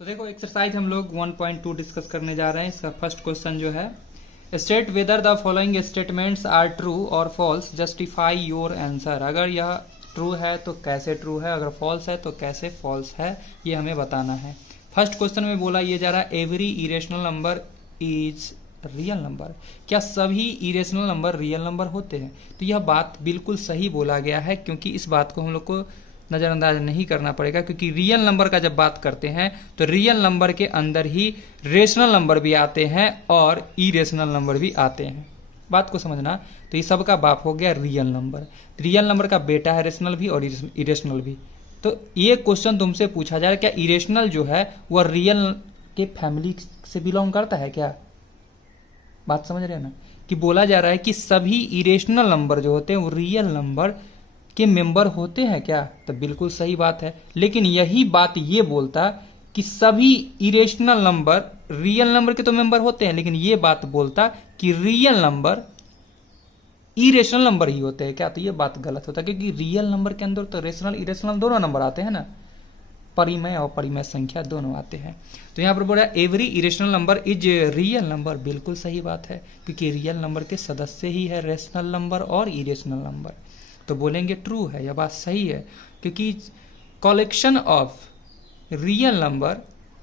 तो देखो एक्सरसाइज हम लोग 1.2 डिस्कस करने जा रहे हैं। इसका फर्स्ट क्वेश्चन जो है, state whether the following statements are true और फॉल्स, जस्टिफाई योर आंसर। अगर यह ट्रू है तो कैसे ट्रू है, अगर फॉल्स है तो कैसे फॉल्स है, ये हमें बताना है। फर्स्ट क्वेश्चन में बोला ये जा रहा है every irrational number is real number. क्या सभी इरेशनल नंबर रियल नंबर होते हैं? तो यह बात बिल्कुल सही बोला गया है, क्योंकि इस बात को हम लोग को नज़रअंदाज नहीं करना पड़ेगा, क्योंकि रियल नंबर का जब बात करते हैं तो रियल नंबर के अंदर ही रेशनल नंबर भी आते हैं और इरेशनल नंबर भी आते हैं। बात को समझना। तो ये सबका बाप हो गया रियल नंबर। रियल नंबर का बेटा है रेशनल भी और इरेशनल भी। तो ये क्वेश्चन तुमसे पूछा जा रहा है, क्या इरेशनल जो है वह रियल के फैमिली से बिलोंग करता है क्या? बात समझ रहे हैं ना, कि बोला जा रहा है कि सभी इरेशनल नंबर जो होते हैं वो रियल नंबर के मेंबर होते हैं क्या? तो बिल्कुल सही बात है। लेकिन यही बात ये बोलता कि सभी इरेशनल नंबर रियल नंबर के तो मेंबर होते हैं, लेकिन ये बात बोलता कि रियल नंबर इरेशनल नंबर ही होते हैं क्या? तो ये बात गलत होता है, क्योंकि रियल नंबर के अंदर तो रेशनल इरेशनल दोनों नंबर आते हैं ना, परिमेय और परिमेय संख्या दोनों आते हैं। तो यहां पर बोला every irrational number is real number. बिल्कुल सही बात है, क्योंकि रियल नंबर के सदस्य ही है रेशनल नंबर और इरेशनल नंबर। तो बोलेंगे ट्रू है, यह बात सही है, क्योंकि collection of real number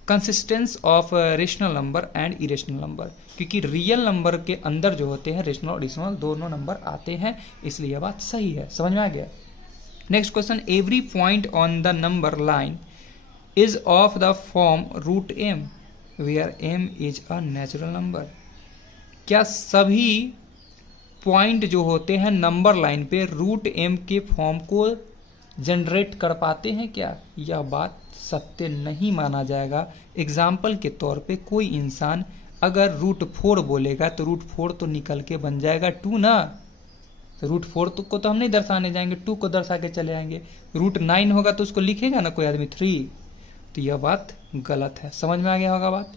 consistence of rational number and irrational number, क्योंकि रियल नंबर के अंदर जो होते हैं रेशनल और इरेशनल दोनों नंबर आते हैं, इसलिए यह बात सही है। समझ में आ गया? Next question, every point on the number line is of the form root m where m is a natural number। क्या सभी पॉइंट जो होते हैं नंबर लाइन पे रूट m के फॉर्म को जनरेट कर पाते हैं क्या? यह बात सत्य नहीं माना जाएगा। एग्जाम्पल के तौर पे कोई इंसान अगर √4 बोलेगा तो √4 तो निकल के बन जाएगा 2 ना। तो √4 को तो हम नहीं दर्शाने जाएंगे, 2 को दर्शा के चले आएंगे। √9 होगा तो उसको लिखेगा ना कोई आदमी 3। तो यह बात गलत है। समझ में आ गया होगा बात।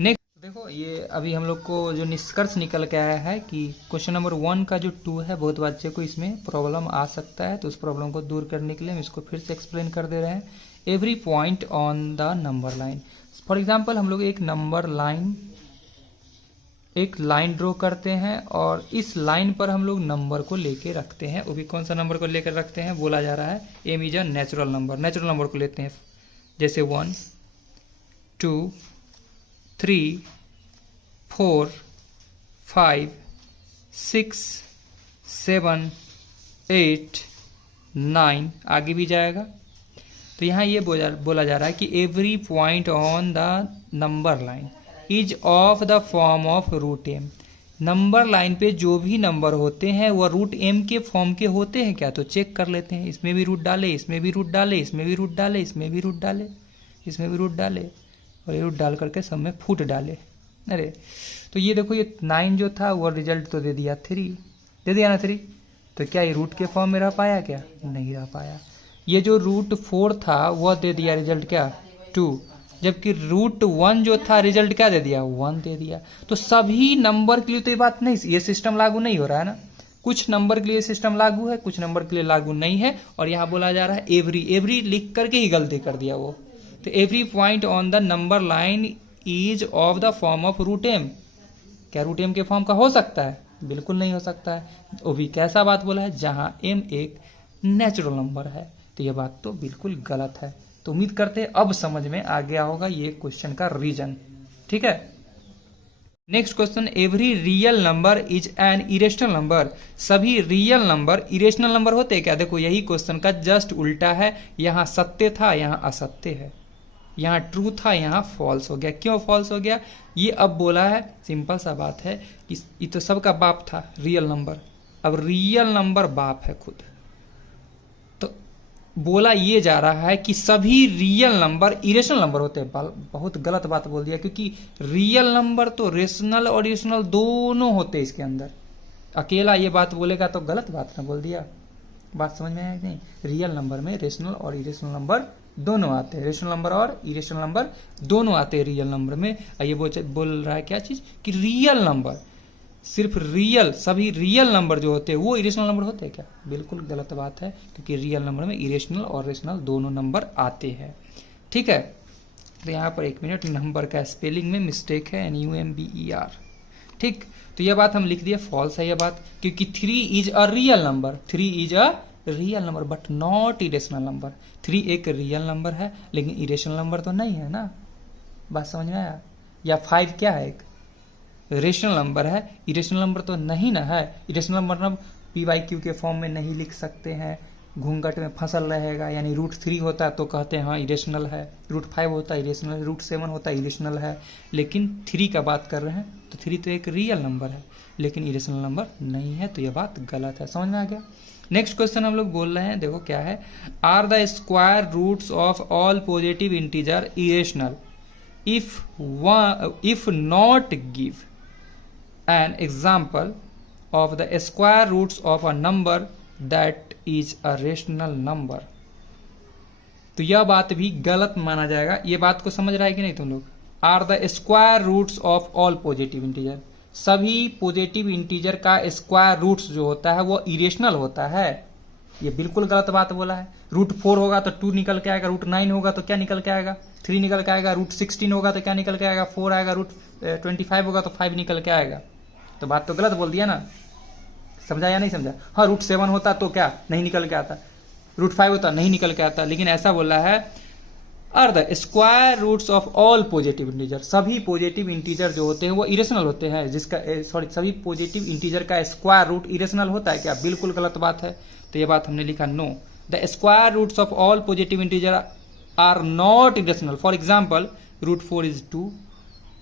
नेक्स्ट देखो, ये अभी हम लोग को जो निष्कर्ष निकल के आया है कि क्वेश्चन नंबर 1 का जो 2 है, बहुत बच्चे को इसमें प्रॉब्लम आ सकता है, तो उस प्रॉब्लम को दूर करने के लिए हम इसको फिर से एक्सप्लेन कर दे रहे हैं। Every point on the number line, for example हम लोग एक नंबर लाइन एक लाइन ड्रॉ करते हैं और इस लाइन पर हम लोग नंबर को लेके रखते हैं। वो भी कौन सा नंबर को लेकर रखते हैं? बोला जा रहा है M is a natural number. Natural number को लेते हैं, जैसे 1 2 3 4 5 6 7 8 9, आगे भी जाएगा। तो यहाँ ये बोला जा रहा है कि every point on the number line is of the form of root m। Number line पे जो भी नंबर होते हैं वह रूट m के फॉर्म के होते हैं क्या? तो चेक कर लेते हैं। इसमें भी रूट डाले, इसमें भी रूट डाले, इसमें भी रूट डाले, इसमें भी रूट डाले, इसमें भी रूट डाले, और ये रूट डाल करके सब में फुट डाले। अरे तो ये देखो, ये 9 जो था वह रिजल्ट तो दे दिया 3, दे दिया ना 3। तो क्या ये रूट के फॉर्म में रह पाया क्या? नहीं रह पाया। ये जो √4 था वह दे दिया रिजल्ट क्या? 2, जबकि √1 जो था रिजल्ट क्या दे दिया? 1 दे दिया। तो सभी नंबर के लिए तो ये बात नहीं, ये सिस्टम लागू नहीं हो रहा है ना। कुछ नंबर के लिए सिस्टम लागू है, कुछ नंबर के लिए लागू नहीं है। और यहाँ बोला जा रहा है एवरी लिख करके ही गलती कर दिया वो। तो every point on the number line is of the form of root m। क्या रूट m के फॉर्म का हो सकता है? बिल्कुल नहीं हो सकता है। वो भी कैसा बात बोला है? जहां m एक नेचुरल नंबर है। तो यह बात तो बिल्कुल गलत है। तो उम्मीद करते हैं अब समझ में आ गया होगा ये क्वेश्चन का रीजन। ठीक है। Next question, every real number is an irrational number. सभी रियल नंबर इरेशनल नंबर होते हैं क्या? देखो, यही क्वेश्चन का जस्ट उल्टा है। यहाँ सत्य था, यहाँ असत्य है। यहाँ ट्रू था, यहाँ फॉल्स हो गया। क्यों फॉल्स हो गया? ये अब बोला है, सिंपल सा बात है कि ये तो सबका बाप था रियल नंबर। अब रियल नंबर बाप है खुद। तो बोला ये जा रहा है कि सभी रियल नंबर इरेशनल नंबर होते हैं। बहुत गलत बात बोल दिया, क्योंकि रियल नंबर तो रेशनल और इरेशनल दोनों होते हैं इसके अंदर। अकेला ये बात बोलेगा तो गलत बात ना बोल दिया। बात समझ में आया कि नहीं? रियल नंबर में रेशनल और इरेशनल नंबर दोनों आते हैं। रेशनल नंबर और इरेशनल नंबर दोनों आते हैं रियल नंबर में। ये बोल रहा है क्या चीज? कि रियल नंबर, सिर्फ रियल, सभी रियल नंबर जो होते हैं वो इरेशनल नंबर होते हैं क्या? बिल्कुल गलत बात है, क्योंकि रियल नंबर में इरेशनल और रेशनल दोनों नंबर आते हैं। ठीक है। तो यहाँ पर 1 मिनट, नंबर का स्पेलिंग में मिस्टेक है, NUMBER। ठीक, तो यह बात हम लिख दिए, फॉल्स है यह बात, क्योंकि 3 is a real number, 3 is a real number but not irrational number. 3 एक रियल नंबर है लेकिन इरेशनल नंबर तो नहीं है ना, बात समझ में आया? या 5 क्या है, एक रेशनल नंबर है, इरेशनल नंबर तो नहीं ना है। इरेशनल नंबर मतलब PYQ के फॉर्म में नहीं लिख सकते हैं, घूंघट में फसल रहेगा, यानी √3 होता है तो कहते हैं हाँ इरेशनल है, √5 होता है इरेशनल, √7 होता है इरेशनल है, लेकिन 3 का बात कर रहे हैं तो 3 तो एक रियल नंबर है लेकिन इरेशनल नंबर नहीं है, तो यह बात गलत है। समझ में आ गया? नेक्स्ट क्वेश्चन हम लोग बोल रहे हैं, देखो क्या है, are the square roots of all positive integer irrational if not give an example of the square roots of a number that is a rational number। तो यह बात भी गलत माना जाएगा। ये बात को समझ रहा है कि नहीं तुम लोग? Are the square roots of all positive integer, सभी पॉजिटिव इंटीजर का स्क्वायर रूट्स जो होता है वो इरेशनल होता है। ये बिल्कुल गलत बात बोला है। √4 होगा तो 2 निकल के आएगा, √9 होगा तो क्या निकल के आएगा, 3 निकल के आएगा, √16 होगा तो क्या निकल के आएगा, 4 आएगा, √25 होगा तो 5 निकल के आएगा। तो बात तो गलत बोल दिया ना, समझा या नहीं समझा? हाँ, √7 होता तो क्या नहीं निकल के आता, √5 होता नहीं निकल के आता, लेकिन ऐसा बोला है are the square roots of all positive integer, सभी पॉजिटिव इंटीजर जो होते हैं वो इरेशनल होते हैं। जिसका सभी पॉजिटिव इंटीजर का स्क्वायर रूट इरेशनल होता है क्या? बिल्कुल गलत बात है। तो ये बात हमने लिखा no, the square roots of all positive integer are not irrational. For example √4 is 2,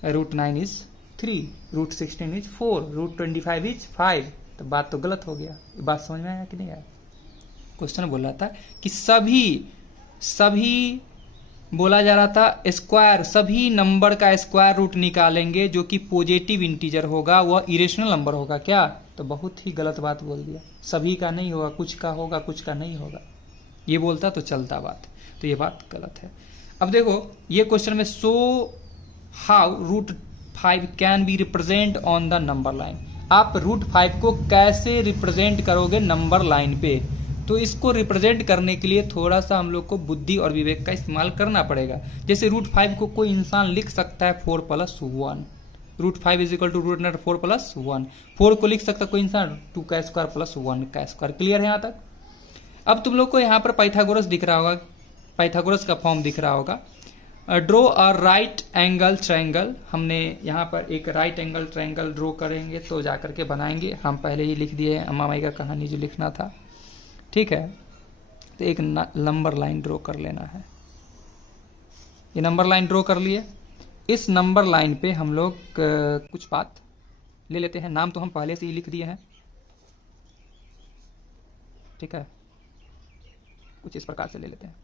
√9 is 3, √16 is 4, √25 is 5। तो बात तो गलत हो गया। बात समझ में आया कि नहीं आया? क्वेश्चन बोल रहा था कि सभी बोला जा रहा था स्क्वायर, सभी नंबर का स्क्वायर रूट निकालेंगे जो कि पॉजिटिव इंटीजर होगा वह इरेशनल नंबर होगा क्या? तो बहुत ही गलत बात बोल दिया। सभी का नहीं होगा, कुछ का होगा, कुछ का नहीं होगा, ये बोलता तो चलता बात। तो ये बात गलत है। अब देखो ये क्वेश्चन में show how √5 can be represent on the number line. आप √5 को कैसे रिप्रेजेंट करोगे नंबर लाइन पे? तो इसको रिप्रेजेंट करने के लिए थोड़ा सा हम लोग को बुद्धि और विवेक का इस्तेमाल करना पड़ेगा। जैसे √5 को कोई इंसान लिख सकता है 4 + 1, √5 इज इक्वल टू √4 + 1। 4 को लिख सकता कोई इंसान 2 का स्क्वायर + 1 का स्क्वायर। क्लियर है यहाँ तक? अब तुम लोग को यहाँ पर पाइथागोरस दिख रहा होगा, पाइथागोरस का फॉर्म दिख रहा होगा। Draw a right angle triangle, हमने यहाँ पर एक राइट एंगल ट्रायंगल ड्रॉ करेंगे तो जाकर के बनाएंगे। हम पहले ही लिख दिए अम्मा माई का कहानी जो लिखना था, ठीक है। तो एक नंबर लाइन ड्रॉ कर लेना है। ये नंबर लाइन ड्रॉ कर लिए। इस नंबर लाइन पे हम लोग कुछ बात ले लेते हैं। नाम तो हम पहले से ही लिख दिए हैं, ठीक है। कुछ इस प्रकार से ले लेते हैं,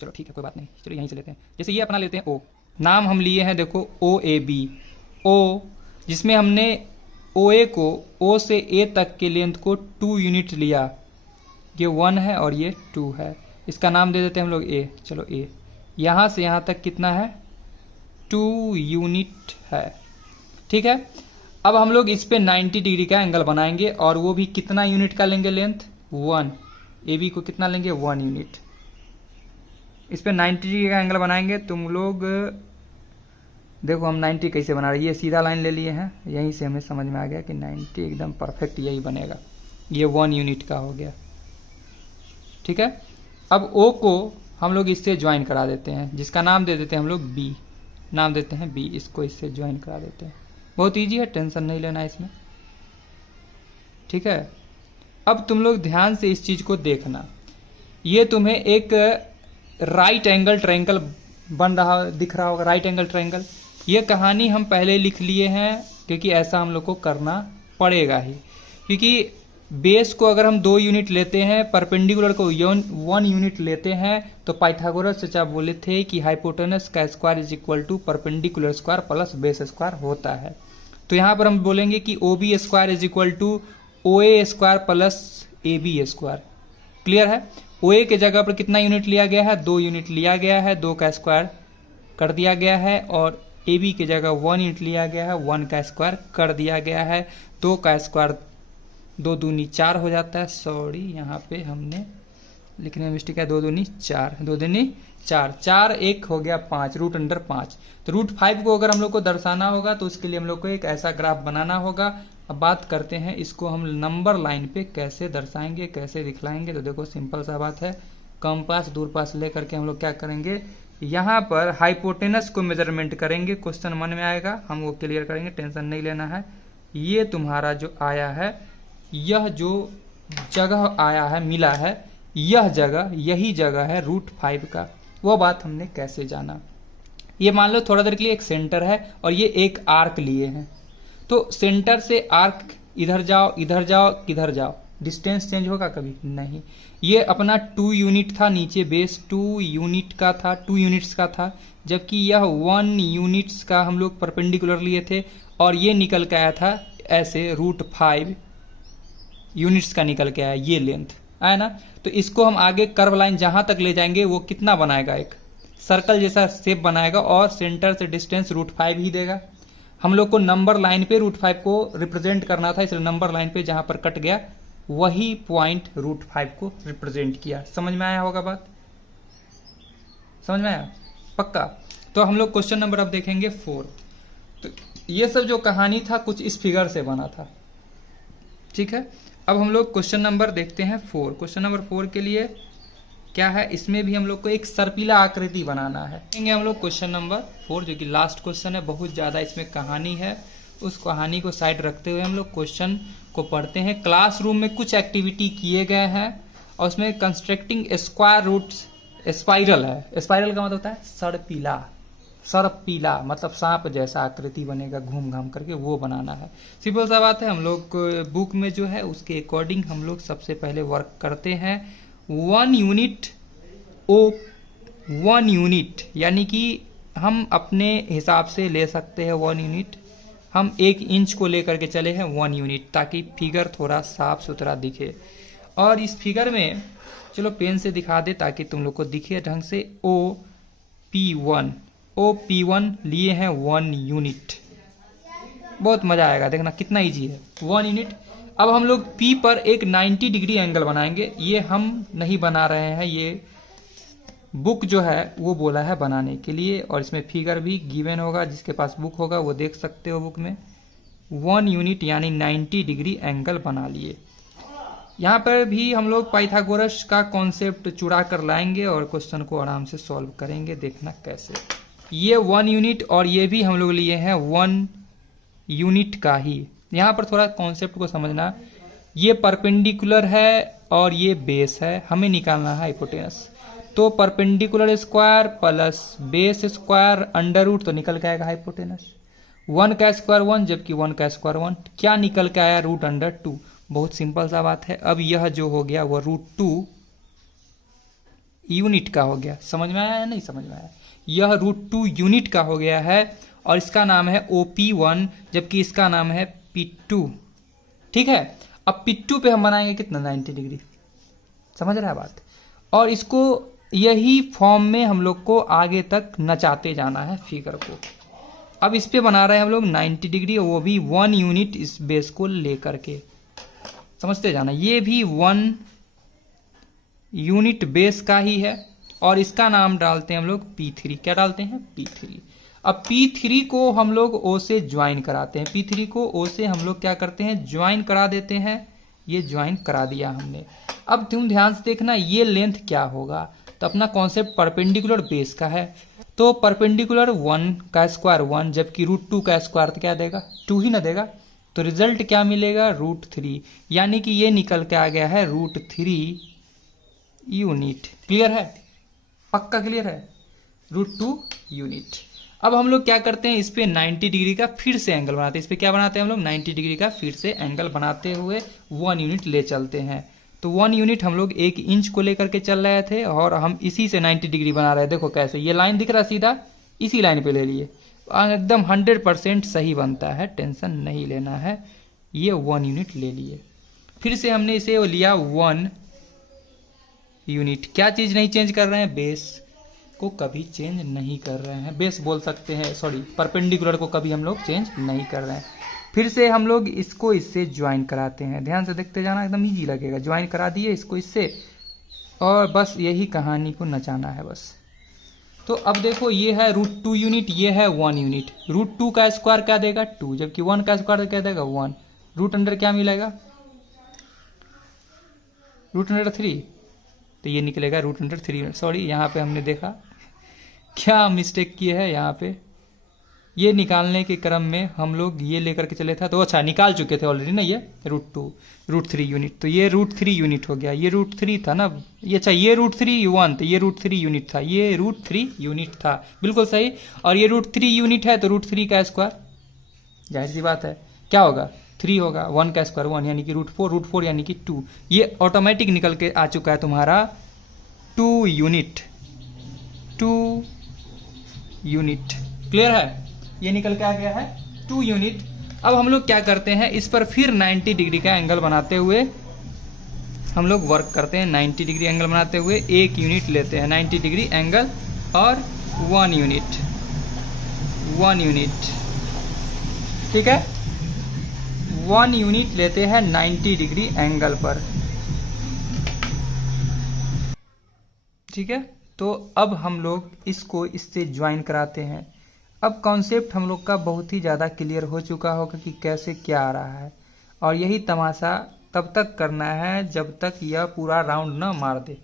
चलो ठीक है कोई बात नहीं, चलो यहीं से लेते हैं। जैसे ये अपना लेते हैं ओ, नाम हम लिए हैं देखो OAB, ओ जिसमें हमने OA को O से A तक के लेंथ को 2 यूनिट लिया। ये 1 है और ये 2 है, इसका नाम दे देते हैं हम लोग A। चलो A, यहाँ से यहाँ तक कितना है 2 यूनिट है, ठीक है। अब हम लोग इस पे 90 डिग्री का एंगल बनाएंगे और वो भी कितना यूनिट का लेंगे लेंथ 1। AB को कितना लेंगे 1 यूनिट। इस पे 90 डिग्री का एंगल बनाएंगे। तुम लोग देखो हम 90 कैसे बना रहे हैं, ये सीधा लाइन ले लिए हैं, यहीं से हमें समझ में आ गया कि 90 एकदम परफेक्ट यही बनेगा। ये 1 यूनिट का हो गया, ठीक है। अब O को हम लोग इससे ज्वाइन करा देते हैं, जिसका नाम दे देते हैं हम लोग B, नाम देते हैं B, इसको इससे ज्वाइन करा देते हैं। बहुत इजी है, टेंशन नहीं लेना है इसमें, ठीक है। अब तुम लोग ध्यान से इस चीज को देखना, ये तुम्हें एक राइट एंगल ट्रायंगल बन रहा दिख रहा होगा, राइट एंगल ट्रायंगल। ये कहानी हम पहले लिख लिए हैं क्योंकि ऐसा हम लोग को करना पड़ेगा ही, क्योंकि बेस को अगर हम 2 यूनिट लेते हैं, परपेंडिकुलर को 1 यूनिट लेते हैं, तो पाइथागोरस चचा बोले थे कि हाइपोटेनस का square is equal to perpendicular square plus base square होता है। तो यहाँ पर हम बोलेंगे कि OB square is equal to OA square plus AB square. Clear है? OA के जगह पर कितना यूनिट लिया गया है 2 यूनिट लिया गया है, 2 का स्क्वायर कर दिया गया है, और AB की जगह 1 यूनिट लिया गया है, 1 का स्क्वायर कर दिया गया है। 2 का स्क्वायर 2 दूनी 4 हो जाता है। सॉरी, यहाँ पे हमने लिखने में मिस्टेक है, 2 दूनी 4, 2 दूनी 4, 4 1 हो गया 5, रूट अंडर 5। तो रूट 5 को अगर हम लोग को दर्शाना होगा तो उसके लिए हम लोग को एक ऐसा ग्राफ बनाना होगा। अब बात करते हैं इसको हम नंबर लाइन पे कैसे दर्शाएंगे, कैसे दिखलाएंगे। तो देखो सिंपल सा बात है, कंपास दूरपास लेकर के हम लोग क्या करेंगे, यहाँ पर हाइपोटेनस को मेजरमेंट करेंगे। क्वेश्चन मन में आएगा, हम वो क्लियर करेंगे, टेंशन नहीं लेना है। ये तुम्हारा जो आया है, यह जो जगह आया है, मिला है, यह जगह, यही जगह है रूट 5 का। वो बात हमने कैसे जाना। ये मान लो थोड़ा देर के लिए एक सेंटर है और ये एक आर्क लिए हैं, तो सेंटर से आर्क इधर जाओ इधर जाओ किधर जाओ, डिस्टेंस चेंज होगा कभी नहीं। ये अपना 2 यूनिट था, नीचे बेस 2 यूनिट का था, 2 यूनिट्स का था, जबकि यह 1 यूनिट्स का हम लोग परपेंडिकुलर लिए थे और ये निकल के आया था ऐसे रूट 5 यूनिट्स का निकल के आया, ये लेंथ आया ना। तो इसको हम आगे कर्व लाइन जहां तक ले जाएंगे वो कितना बनाएगा, एक सर्कल जैसा शेप बनाएगा और सेंटर से डिस्टेंस रूट 5 ही देगा। हम लोग को नंबर लाइन पे रूट 5 को रिप्रेजेंट करना था, इसलिए नंबर लाइन पे जहां पर कट गया वही पॉइंट रूट 5 को रिप्रेजेंट किया। समझ में आया होगा बात, समझ में आया पक्का। तो हम लोग क्वेश्चन नंबर अब देखेंगे 4। तो ये सब जो कहानी था कुछ इस फिगर से बना था, ठीक है। अब हम लोग क्वेश्चन नंबर देखते हैं 4। क्वेश्चन नंबर 4 के लिए क्या है, इसमें भी हम लोग को एक सर्पिला आकृति बनाना है। हम लोग क्वेश्चन नंबर 4 जो कि लास्ट क्वेश्चन है, बहुत ज्यादा इसमें कहानी है, उस कहानी को साइड रखते हुए हम लोग क्वेश्चन को पढ़ते हैं। क्लासरूम में कुछ एक्टिविटी किए गए हैं और उसमें कंस्ट्रक्टिंग स्क्वायर रूट्स, स्पाइरल है, स्पाइरल का मतलब होता है सर्पिला, सर्पिला मतलब सांप जैसा आकृति बनेगा घूम घाम करके, वो बनाना है। सिंपल सा बात है, हम लोग बुक में जो है उसके अकॉर्डिंग हम लोग सबसे पहले वर्क करते हैं। 1 यूनिट ओ 1 यूनिट यानी कि हम अपने हिसाब से ले सकते हैं 1 यूनिट। हम 1 इंच को लेकर के चले हैं 1 यूनिट, ताकि फिगर थोड़ा साफ सुथरा दिखे। और इस फिगर में चलो पेन से दिखा दे ताकि तुम लोग को दिखे ढंग से। OP1 लिए हैं 1 यूनिट, बहुत मजा आएगा, देखना कितना इजी है 1 यूनिट। अब हम लोग P पर एक 90 डिग्री एंगल बनाएंगे। ये हम नहीं बना रहे हैं, ये बुक जो है वो बोला है बनाने के लिए, और इसमें फिगर भी गिवन होगा, जिसके पास बुक होगा वो देख सकते हो बुक में। 1 यूनिट यानी 90 डिग्री एंगल बना लिए। यहाँ पर भी हम लोग पाइथागोरस का कॉन्सेप्ट चुरा कर लाएंगे और क्वेश्चन को आराम से सॉल्व करेंगे, देखना कैसे। ये 1 यूनिट और ये भी हम लोग लिए हैं 1 यूनिट का ही। यहाँ पर थोड़ा कॉन्सेप्ट को समझना, ये परपेंडिकुलर है और ये बेस है, हमें निकालना है हाइपोटेनस। तो perpendicular square plus base square under root, तो निकल के आएगा हाइपोटेनस। 1 का स्क्वायर 1 जबकि 1 का स्क्वायर 1, क्या निकल के आया रूट अंडर 2। बहुत सिंपल सा बात है। अब यह जो हो गया वो रूट 2 यूनिट का हो गया। समझ में आया या नहीं समझ में आया, यह रूट 2 यूनिट का हो गया है और इसका नाम है OP1 जबकि इसका नाम है P2, ठीक है। अब P2 पे हम बनाएंगे कितना 90 डिग्री, समझ रहा है बात। और इसको यही फॉर्म में हम लोग को आगे तक नचाते जाना है फिगर को। अब इस पे बना रहे हैं हम लोग 90 डिग्री, वो भी 1 यूनिट इस बेस को लेकर के, समझते जाना। ये भी 1 यूनिट बेस का ही है और इसका नाम डालते हैं हम लोग P3। क्या डालते हैं P3। अब P3 को हम लोग O से ज्वाइन कराते हैं, P3 को O से हम लोग क्या करते हैं ज्वाइन करा देते हैं। ये ज्वाइन करा दिया हमने। अब तुम ध्यान से देखना ये लेंथ क्या होगा, तो अपना कॉन्सेप्ट परपेंडिकुलर बेस का है, तो परपेंडिकुलर 1 का स्क्वायर 1 जबकि रूट 2 का स्क्वायर तो क्या देगा 2 ही ना देगा। तो रिजल्ट क्या मिलेगा रूट 3, यानी कि ये निकल के आ गया है रूट 3 यूनिट। क्लियर है, पक्का क्लियर है, रूट 2 यूनिट। अब हम लोग क्या करते हैं, इस पे 90 डिग्री का फिर से एंगल बनाते हैं। इस पे क्या बनाते हैं हम लोग 90 डिग्री का फिर से एंगल बनाते हुए 1 यूनिट ले चलते हैं। तो 1 यूनिट हम लोग 1 इंच को लेकर के चल रहे थे और हम इसी से 90 डिग्री बना रहे हैं। देखो कैसे, ये लाइन दिख रहा है सीधा, इसी लाइन पे ले लिए, एकदम 100% सही बनता है, टेंशन नहीं लेना है। ये 1 यूनिट ले लिए, फिर से हमने इसे लिया 1 यूनिट। क्या चीज नहीं चेंज कर रहे हैं, बेस को कभी चेंज नहीं कर रहे हैं, बेस बोल सकते हैं, सॉरी परपेंडिकुलर को कभी हम लोग चेंज नहीं कर रहे हैं। फिर से हम लोग इसको इससे ज्वाइन कराते हैं, ध्यान से देखते जाना, एकदम इजी लगेगा। ज्वाइन करा दिए इसको इससे, और बस यही कहानी को नचाना है बस। तो अब देखो ये है √2 यूनिट, ये है 1 यूनिट। √2 का स्क्वायर क्या देगा 2, जबकि 1 का स्क्वायर क्या देगा 1। रूट अंडर क्या मिलेगा √3, तो ये निकलेगा √3। सॉरी यहाँ पे हमने देखा क्या मिस्टेक की है, यहाँ पे ये निकालने के क्रम में हम लोग ये लेकर के चले था, तो अच्छा निकाल चुके थे ऑलरेडी ना ये √2 √3 यूनिट। तो ये √3 यूनिट हो गया, ये √3 था ना ये, अच्छा ये √3 1, तो ये √3 यूनिट था, ये √3 यूनिट था, बिल्कुल सही। और ये √3 यूनिट है तो √3 का स्क्वायर, जाहिर सी बात है क्या होगा 3 होगा, 1 का स्क्वायर 1 यानी कि √4 यानी कि 2। ये ऑटोमेटिक निकल के आ चुका है तुम्हारा 2 यूनिट, 2 यूनिट। क्लियर है, ये निकल के आ गया है 2 यूनिट। अब हम लोग क्या करते हैं, इस पर फिर 90 डिग्री का एंगल बनाते हुए हम लोग वर्क करते हैं। 90 डिग्री एंगल बनाते हुए 1 यूनिट लेते हैं 90 डिग्री एंगल, और 1 यूनिट, 1 यूनिट, ठीक है। 1 यूनिट लेते हैं 90 डिग्री एंगल पर, ठीक है। तो अब हम लोग इसको इससे ज्वाइन कराते हैं। अब कॉन्सेप्ट हम लोग का बहुत ही ज़्यादा क्लियर हो चुका होगा कि कैसे क्या आ रहा है, और यही तमाशा तब तक करना है जब तक यह पूरा राउंड ना मार दे,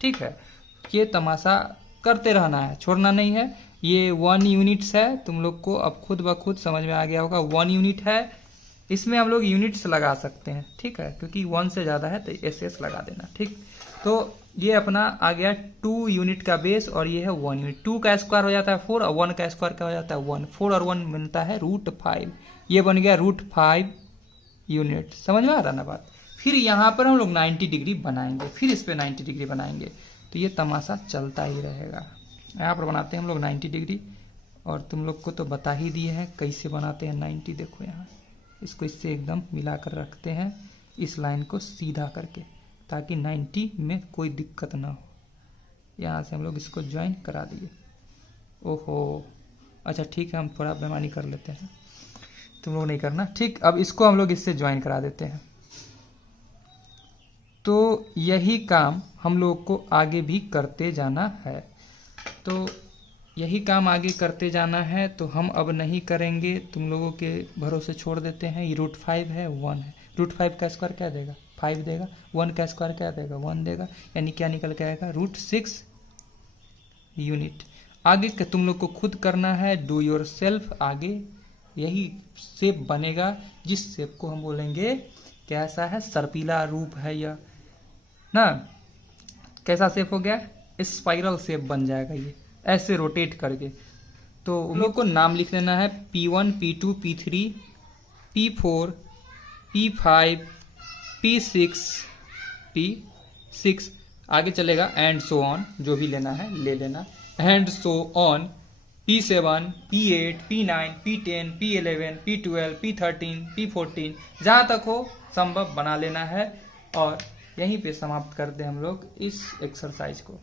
ठीक है। ये तमाशा करते रहना है, छोड़ना नहीं है। ये 1 यूनिट्स है, तुम लोग को अब खुद ब खुद समझ में आ गया होगा 1 यूनिट है। इसमें हम लोग यूनिट्स लगा सकते हैं, ठीक है, क्योंकि 1 से ज़्यादा है तो SS लगा देना, ठीक। तो ये अपना आ गया 2 यूनिट का बेस, और ये है 1 यूनिट। 2 का स्क्वायर हो जाता है 4, और 1 का स्क्वायर क्या हो जाता है 1। 4 और 1 बनता है √5, ये बन गया √5 यूनिट। समझ में आ रहा ना बात। फिर यहाँ पर हम लोग 90 डिग्री बनाएंगे, फिर इस पे 90 डिग्री बनाएंगे, तो ये तमाशा चलता ही रहेगा। यहाँ पर बनाते हैं हम लोग 90 डिग्री, और तुम लोग को तो बता ही दिए हैं कैसे बनाते हैं 90। देखो यहाँ इसको इससे एकदम मिला कर रखते हैं, इस लाइन को सीधा करके, ताकि 90 में कोई दिक्कत ना हो। यहाँ से हम लोग इसको ज्वाइन करा दिए। ओहो अच्छा ठीक है, हम थोड़ा बेईमानी कर लेते हैं, तुम लोग नहीं करना, ठीक। अब इसको हम लोग इससे ज्वाइन करा देते हैं। तो यही काम हम लोग को आगे भी करते जाना है, तो यही काम आगे करते जाना है। तो हम अब नहीं करेंगे, तुम लोगों के भरोसे छोड़ देते हैं। ये √5 है 1 है, √5 का स्क्वायर क्या देगा 5 देगा, 1 का स्क्वायर क्या देगा 1 देगा, यानी क्या निकल के आएगा √6 यूनिट। आगे के तुम लोग को खुद करना है, डू योर सेल्फ। आगे यही शेप बनेगा, जिस शेप को हम बोलेंगे कैसा है, सर्पिला रूप है यह ना। कैसा शेप हो गया, स्पाइरल शेप बन जाएगा ये, ऐसे रोटेट करके। तो उन लोग को नाम लिख लेना है P1 P2 P3 P4 P5 P6 P6 आगे चलेगा एंड सो ऑन, जो भी लेना है ले लेना, and so on. P7 P8 P9 P10 P11 P12 P13 P14 जहाँ तक हो संभव बना लेना है, और यहीं पे समाप्त कर दें हम लोग इस एक्सरसाइज को।